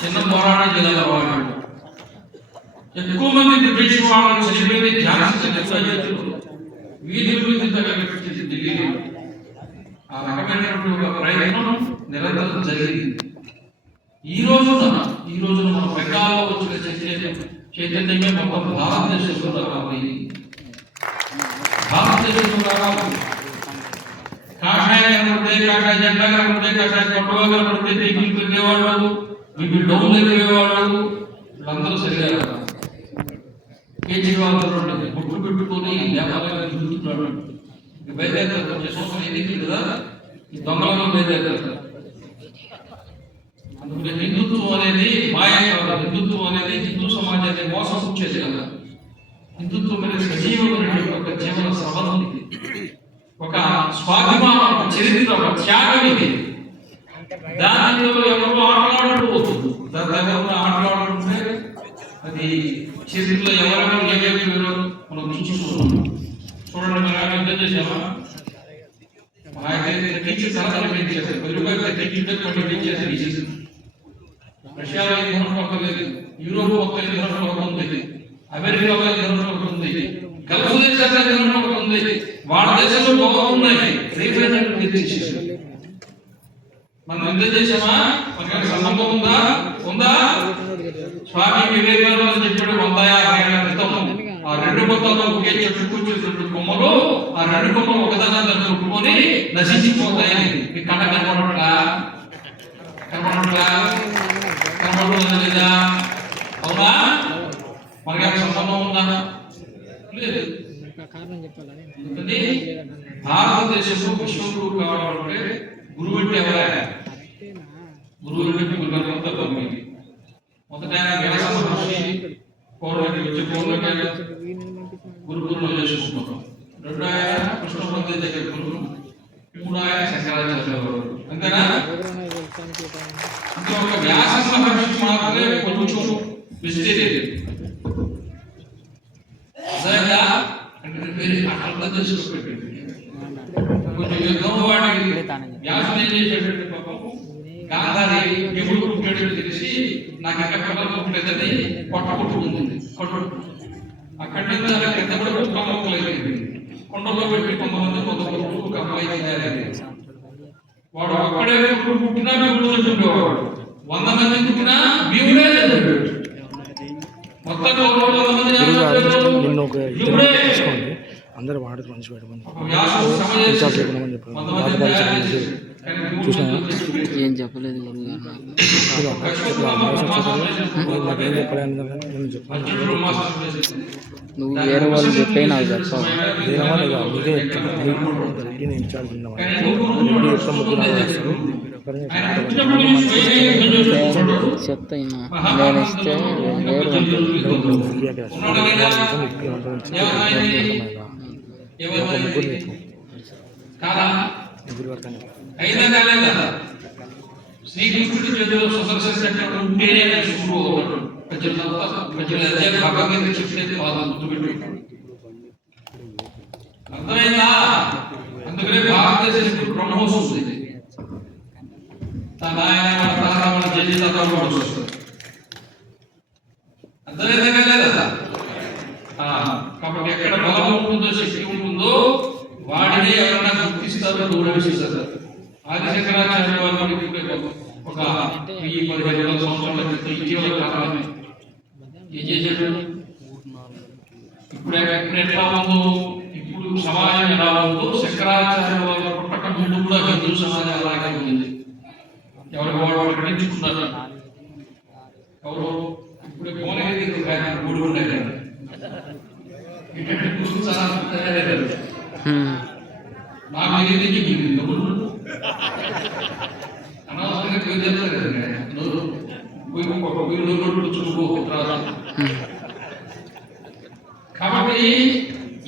చిన్న పోరాటం చేయాలి. ఎక్కువ మంది బ్రిటిష్ వాళ్ళని చనిపోయింది వీధి పెట్టి ఢిల్లీలో ఆ రకమైనటువంటి ఒక ప్రయత్నం నిరంతరం జరిగింది. ఈ రోజున మన బెంగాల్లో వచ్చిన చైతన్యమే మొత్తం భారతదేశంలో రావాలి. భారతదేశంలో రావాలి. కాషాయ కాషాయ జెండా కనబడితే కాషాయ కొట్టవ కనబడితే టీవీలు తిరిగేవాళ్ళు, ఇవి డౌన్ తిరిగేవాళ్ళు, అందరూ సరిగా కేజ్రీవాల్ బొట్టు పెట్టుకొని వ్యాపారాలు చూస్తున్నాడు. బయలుదేరుతారు. కొంచెం సంవత్సరం ఎన్నికలు కదా, ఈ దొంగలలో బయలుదేరుతారు. అందుకే హిందుత్వం అనేది మాయా కాదు. హిందుత్వం అనేది హిందూ సమాజాన్ని మోసం వచ్చేది కదా. హిందుత్వం అనేది సజీవమైనటువంటి ఒక జీవన సబలం, ఒక స్వాభిమానం, ఒక చరిత్ర, ఒక త్యాగం ఇది. దానిలో ఎవరు ఆటలాడకపోతుంది. దాని ఎవరు ఆటలాడుతుంటే అది చరిత్రలో ఎవరెవరు ఏమేమి మనం చూస్తున్నాం. చూడండి, మనం యుద్ధం చేసామా? టీచర్స్ అందరూ పెంచేసారు. రష్యాలో యుద్ధం పక్కలేదు, యూరోప్ పక్క యుద్ధం పక్క ఉంది, అమెరికాలో యుద్ధం పక్క ఉంది, గల్ఫ్ దేశాల యుద్ధం పక్క ఉంది. వాళ్ళ దేశంలో బాగున్నాయి, మనం యుద్ధం చేసామా? మనకి సంబంధం ఉందా? స్వామి వివేకానంద చెప్పాడు 150 క్రితం, ఆ రెండు మొత్తాలు ఒకే చెట్టు కూర్చుని కొమ్మలు, ఆ రెండు కొమ్మలు ఒకదాన్ని కొట్టుకొని నశించిపోతాయని మీ కళ్ళ కనబడట్లా? లేదా? అవునా? మనకి సంబంధం ఉందా? లేదు. భారతదేశంలో విశ్వగురువు కావాలంటే గురువు అంటే ఎవరా? గురువు అంటే మొదట వ్యాస మహర్షి గురుకులంలో చేసుకుంటున్నాం. రెండో ఆయన కృష్ణపంతుల దగ్గర గురువు, మూడో ఆయన శంకరాచార్య గారు. అంతేనా? ఇంకొక వ్యాస మహర్షి మాత్రమే కొంచెం వెజిటేరియన్. కొంచెం యుద్ధం వాడికి వ్యాసం ఏం చేసేటట్టు పాపం గాంధారి ఎప్పుడు పుట్టాడు తెలిసి నాకు ఎక్కడ పుట్టేదని కొట్టుకుంటుంది. అక్కడి నుంచి అలా పెద్ద కూడా కుక్కలేదు. కొండలో పెట్టి కొంతమంది ఒక అమ్మాయి తయారైంది. వాడు ఒక్కడే పుట్టినా ఉండేవాడు, 100 మంది పుట్టినా భీముడే లేదు. మొత్తం అందరూ వాడదు మంచి పెట్టమని ఏం చెప్పలేదు. నువ్వు వేరే వాళ్ళు చెప్పే నాకు చెప్పావు. వేరే వాళ్ళు కాదు, నీకే రెడ్డి నేను ఇన్ఛార్జ్ ఉన్నాను. రెడ్డి యొక్క ముగ్గురు చెప్తా నేను ఇస్తే వేరు ముగ్గురు వరకు శ్రీకృష్ణుడి చేతిలో సుదర్శన చక్రం ఉంటేనే శుభ్రు భగవద్గీత చెప్పేది అర్థమైందా? అందుకనే భారతదేశం బ్రహ్మోత్సవం ఉంది. అర్థమైందా లేదా? కాబట్టి ఎక్కడ బలం ఉంటుందో, శక్తి ఉంటుందో వాడిని ఎవరైనా గుర్తిస్తారో గౌరవిస్తారు. ఆదిశంకరాచార్య వారు ఒక 10-15 సంవత్సరాల క్రితం ఇటీవల కాలమే ఏం చేశాడు? ఇప్పుడు ఎట్లా ఉందో, ఇప్పుడు సమాజం ఎలా ఉందో, శంకరాచార్య వారు పుట్టక ముందు కూడా హిందూ సమాజం అలాగే ఉంది. ఎవరికి వాడు గ్రహించుకున్నారు. ఎవరు ఇప్పుడు కోనగిరి గూడు ఉండేది నాకు ఏది కాబట్టి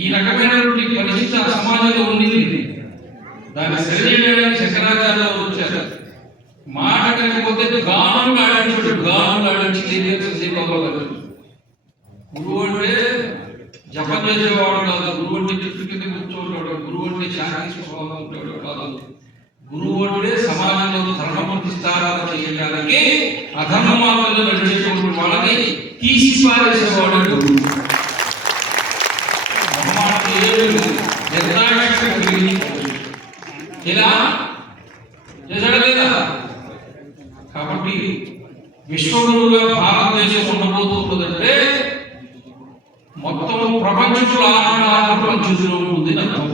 ఈ రకమైనటువంటి పరిస్థితి ఆ సమాజంలో ఉండింది. దాన్ని సరిచేయడానికి శంకరాచార్య వచ్చారు. మాట కాకపోతే గానం ఆడించాడు. గురువు అంటే జపం చేసేవాడు కాదు. గురువు అంటే చెట్టు కింద కూర్చోవాడు. గురువు అంటే శాంతి స్వభావం ఉంటాడు కాదు. గురువు అంటే సమాజంలో ధర్మ ప్రతిష్టాపన చేయడానికి అధర్మ మార్గంలో నడిచేటువంటి వాళ్ళని తీసి పారేసేవాడు గురువు. ఇలా చేశాడా లేదా? కాబట్టి విశ్వగురువుగా భారతదేశం ఉండబోతుందంటే మొత్తం ప్రపంచంలో ఆత్మ చేతిలో ఉంది అర్థం.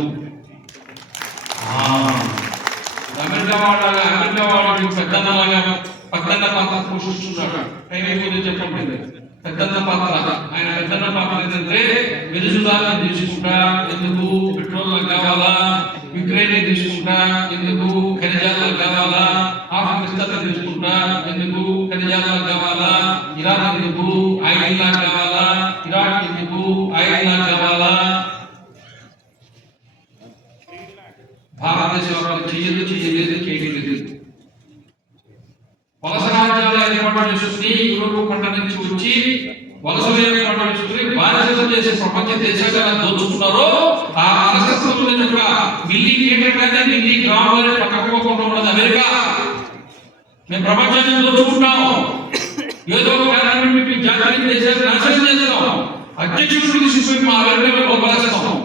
అమెరికా వాడు పెద్దన్నలాగా పెద్దన్న పాత్ర పోషిస్తున్నాడు. టైం అయిపోతే చెప్పండి. పెద్దన్న పాత్ర, ఆయన పెద్దన్న పాత్ర ఏంటంటే వెలుసుదాన్ని తీసుకుంటా ఎందుకు, పెట్రోల్ కావాలా, యుక్రెయిన్ తీసుకుంటా ఎందుకు, ఖనిజాలు కావాలా, ఆఫ్ఘనిస్తాన్ తీసుకుంటా ఎందుకు, ఖనిజాలు కావాలా, ఇరాన్ ఎందుకు, ఆయిల్ కావాలా, ఇరాక్ ఎందుకు, ఆయిల్ కావాలా, భారతదేశం చేయలేదు. వలస రాజ్యాల ఏర్పాటు చేసుకుని యూరోప్ ఖండ నుంచి వచ్చి వలసలు ఏర్పాటు చేసుకుని బానిసలు చేసే ప్రపంచ దేశాలు దోచుకున్నారో ఆ మనస్తత్వం యొక్క మిల్లీ కేటర్గానే మిల్లీ గ్రామాలు పక్కకోకుండా ఉన్నది అమెరికా. మేము ప్రపంచాన్ని దోచుకుంటాం, ఏదో జాతీయ దేశాలు నాశనం చేస్తాం, అధ్యక్షుడికి తీసుకుని మా అమెరికా బొమ్మలేస్తాం.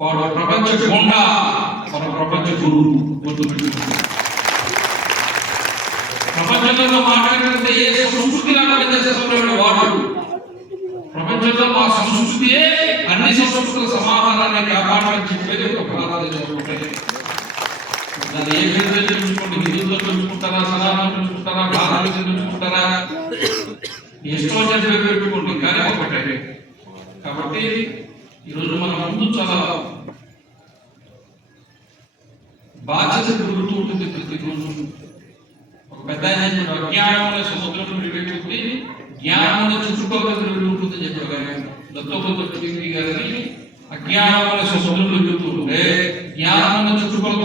వాడు ప్రపంచ గుండా, మన ప్రపంచ గురువు. ప్రపంచంలో మాట్లాడితే ఏ సంస్కృతి లాగా వాడు ప్రపంచంలో మా సంస్కృతియే అన్ని సంస్కృతుల సమాధానాన్ని కాపాడాలని చెప్పేది ఒక భారతదేశం. ఏ పేరు చూసుకోండి, హిందువులు చూసుకుంటారా, సనాతనం చూసుకుంటారా, భారతదేశం చూసుకుంటారా, ఎಷ್ಟో చెప్పే పెట్టుకోండి, కానీ ఒకటే. కాబట్టి ఈరోజు మన ముందు చాలా బాధ్యత పెరుగుతూ ఉంటుంది. ప్రతిరోజు ఒక పెద్ద అజ్ఞానం సముద్రం వివేకుతుంది, జ్ఞానం చుట్టుకోగల ఉంటుంది చెప్పారు దత్తోపతి గారిని. అజ్ఞానం సముద్రం పెరుగుతుంటే జ్ఞానం చుట్టుకోగల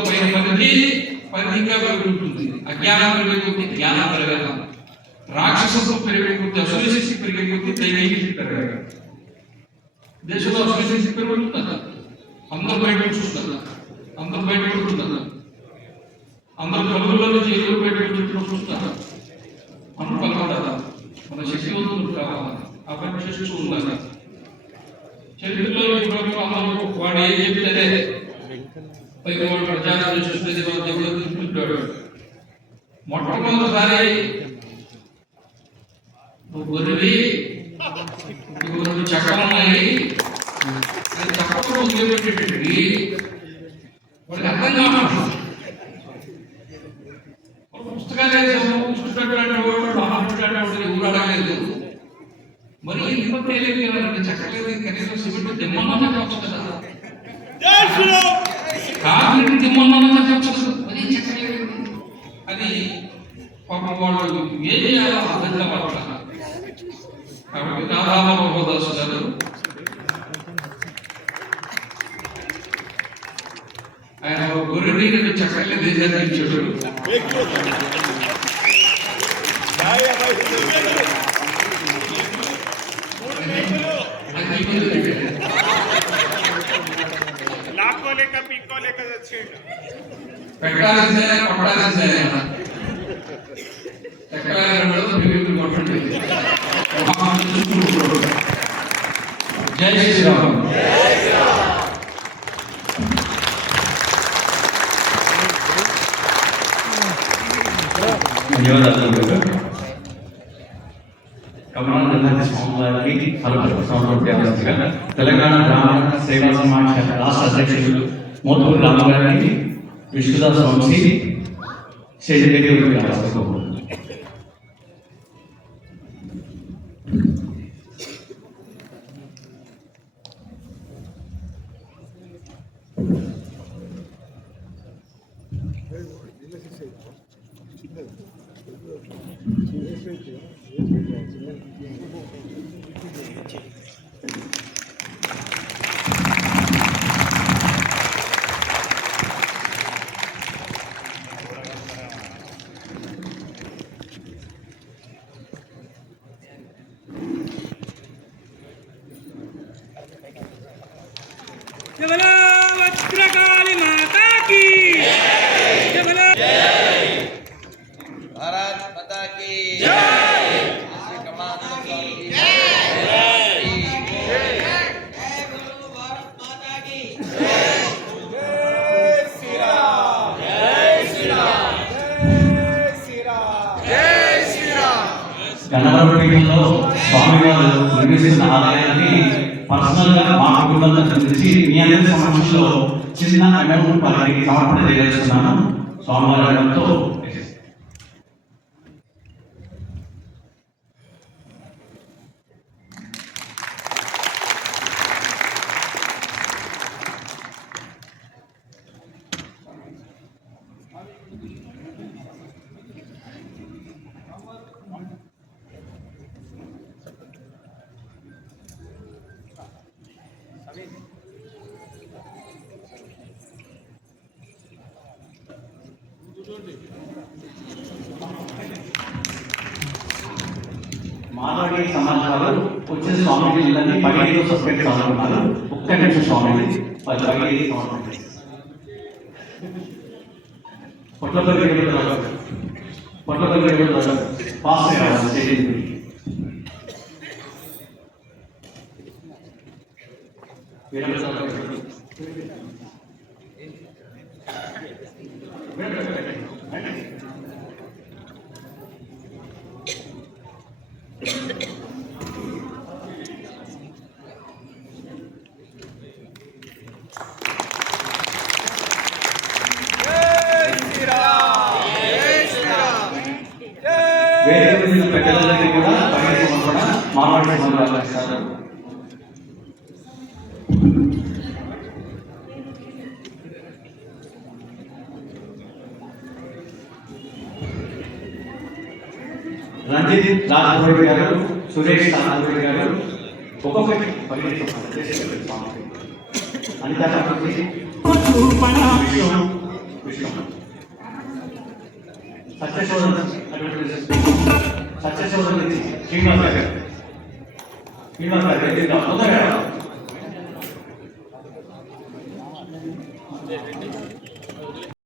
పరిధిగా పెరుగుతుంది. అజ్ఞానం పెరిగేకొద్ది జ్ఞానం పెరగాలి, రాక్షసత్వం పెరిగేకొద్ది అసూయశక్తి పెరిగేకొద్ది దైవశక్తి పెరగాలి. దేశంలో అసూయశక్తి పెరుగుతుందా? అందరూ బయట చూస్తున్నారు, అందరూ బయట పెడుతున్నారు, అందరూ కలుగులో నుంచి ఎదురు బయట చూస్తున్నారు. మనం కలగదా? మన శక్తివంతులు కావాలా? ఆ పని చేస్తూ ఉండాలి. చరిత్రలో అందరూ వాడు ఏం చెప్తే పైకి వాడు ప్రచారం చేస్తుంటే వాడు దగ్గర తీసుకుంటాడు. మొట్టమొదటిసారి గొర్రెవి చక్రం ఉన్నాయి, చక్రం పెట్టేటండి వాడికి అర్థం కావాలి. పుస్తకాలు ఊరాడలేదు, మరి ఇంకొక చక్కలేదు. కనీసం సిమెంట్ దిమ్మన్నా చెప్పచ్చు కదా, కాంక్రీట్ దిమ్మన్నా చెప్పచ్చు, మరి చక్కలేదు. అది పాపం వాళ్ళు ఏం చేయాలో అర్థం కావాలి. కాబట్టి నారాయణ హోదాసు గారు ఆయన గొర్రెని చక్కలే దేశాన్ని ఇచ్చాడు. పెట్టాల్సిందే కొట్టాల్సిందే కొట్టండి. జై శ్రీరామ్. ధన్యవాదాలు. కమలానంద స్వామి గారికి తెలంగాణ బ్రాహ్మణ సేవా సమాజ్ రాష్ట్ర అధ్యక్షులు మోతూరు రామ గారికి విష్ణుదాస్ వంశీ శేషగిరి वज्रकाली माता की माता की जय। श्री कमलानंद स्वामी की जय। जय बोलो भारत माता की जय। जय श्री राम। जय श्री राम। जय श्री राम। जय श्री राम। గణపతిలో స్వామివారు నిర్మిస్తున్న ఆలయాన్ని పర్సనల్ గా మా కుటుంబంతో కలిసి మీ అందరి సమక్షంలో చిన్న అమౌంట్ వారికి సమర్పణ చేస్తున్నాను. స్వామివారితో మాలాడి సమాజం వారు వచ్చే స్వామిజీలని 15 సబ్స్క్రైబ్ చదువుతున్నారు. ఒక్క నిమిషం స్వామిజీ 15 సమర్పణ పొట్లపల్లి పాస్ అయ్యారు. వేరే పెద్దలకి కూడా పైన కూడా మాట్లాడే సందర్భాలు ఇస్తారు. రంజిత్ రాజపూడి గారు, సురేష్ రాజపూడి గారు ఒక్కొక్కటి అనిత సత్యశోధన శ్రీనివాస్ గారు